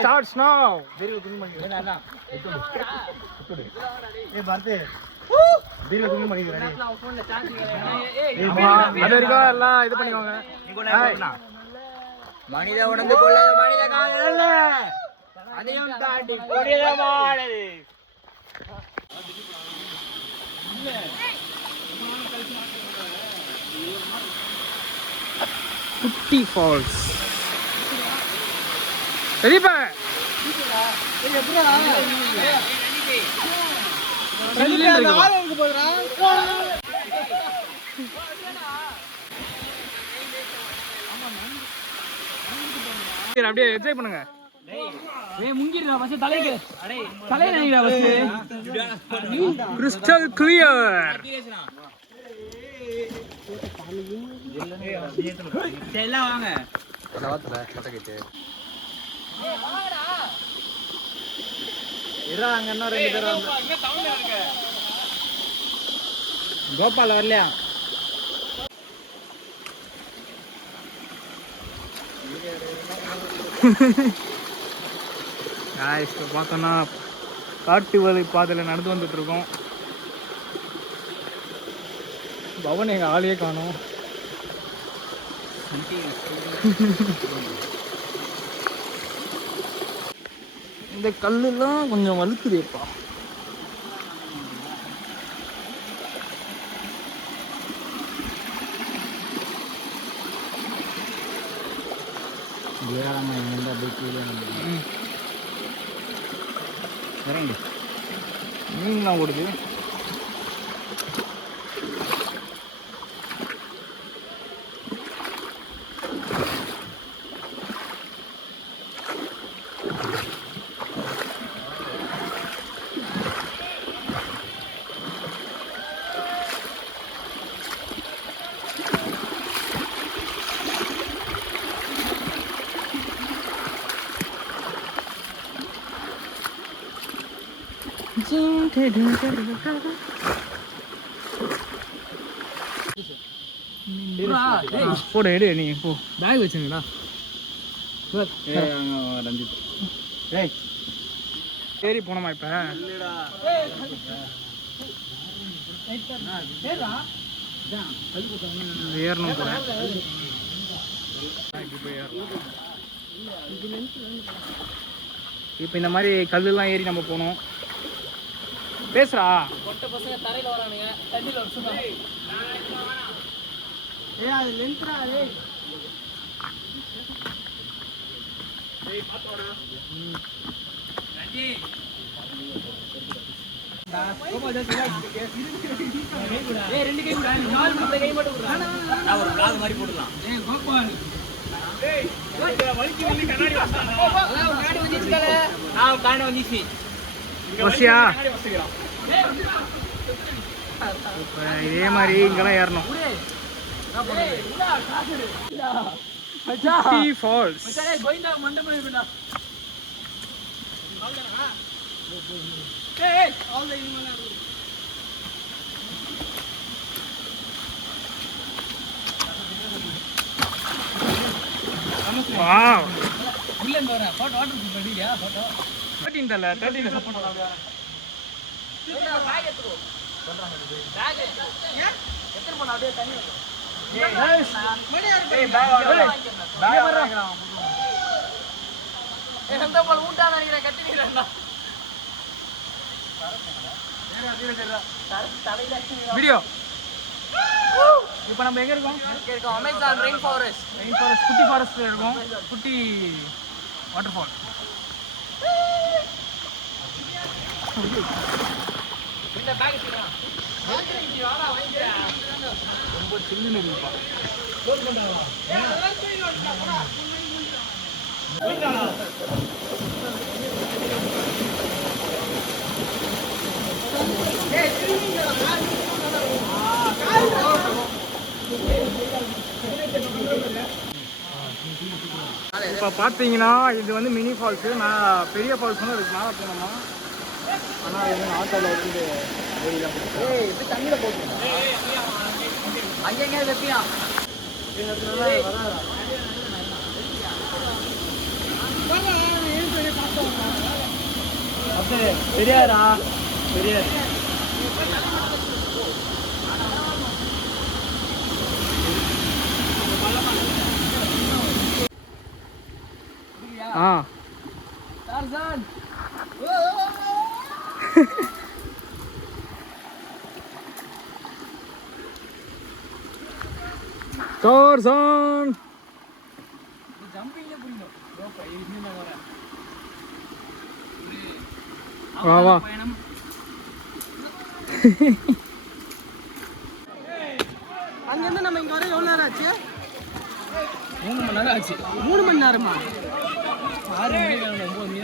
starts now. ஏய் பார்த்து video கும்மி பண்ணிக்கிறேன். அது வரைக்கும் எல்லாம் இது பண்ணிக்கோங்க. மனித உணர்ந்து கொள்ளாத மனித காதல்ல அதையும் தாண்டி புனிதமானது. குட்டி ஃபால்ஸ் பெரியப்பா அப்படியே என்ஜாய் பண்ணுங்க. Crystal clear. கோபால் வரலையா? இப்போ பார்த்தோன்னா காட்டு வழி பாதையில் நடந்து வந்துட்டு இருக்கோம். பவன் எங்கள் ஆளையே காணோம். இந்த கல்லுலாம் கொஞ்சம் வழுக்குதேப்பா. மீன்லாம் ஓடுது. போட எடு நீ போ. பேக் வச்சுங்கடா. ஏறி போனோமா இப்ப ஏறணும் போல. இப்ப இந்த மாதிரி கல்லுலாம் ஏறி நம்ம போனோம். பேசுறா பசங்க தரையில வரானுங்க. தண்ணில வச்சுட்டாங்க. ஏய் அது லென்த்ரா. ஏய் பாத்தோடா. ரஞ்சி டா கோபா ஜெட் ஏய் ரெண்டு கை கூட நாலு மட்டும் கை மட்டும் குடுறா. நான் ஒரு vlog மாதிரி போடலாம். ஏய் கோபால் ஏய் வலிக்கு வந்து கண்ணாடி வச்சானே. அதான் கண்ணாடி வந்துச்சுல. நான் கண்ணாடி வந்துச்சு. வசியா இதே மாதிரி இங்கெல்லாம் ஏறணும். Falls video. இப்போ நம்ம எங்க இருக்கோம்? Amazon rainforest. குட்டி ஃபாரஸ்ட்ல இருக்கோம். குட்டி வாட்டர் ஃபால். இந்த பேக் எடுத்துடா. வாங்கி வாடா வாங்கிடா. ரொம்ப சில்லுன்னு இருக்குப்பா. கோல் கொண்டாவா. இப்போ பார்த்தீங்கன்னா இது வந்து மினி ஃபால்ஸு. நான் பெரிய ஃபால்ஸ் வந்து அதுக்கு மேலே போனோம்னா ஆனால் இது ஆட்டோவில் வந்து எப்படி தண்ணியில் போட்டுருந்தா அங்கேங்க வெப்பியா வராதா பெரியாரா பெரியார். ஆ டார்சான் வா வா. அங்கேருந்து நம்ம இங்கே வர எவ்வளோ நேரம் ஆச்சு? 3 மணி நேரம் ஆச்சு. 3 மணி நேரமா? 6 மணிக்கு 9 மணி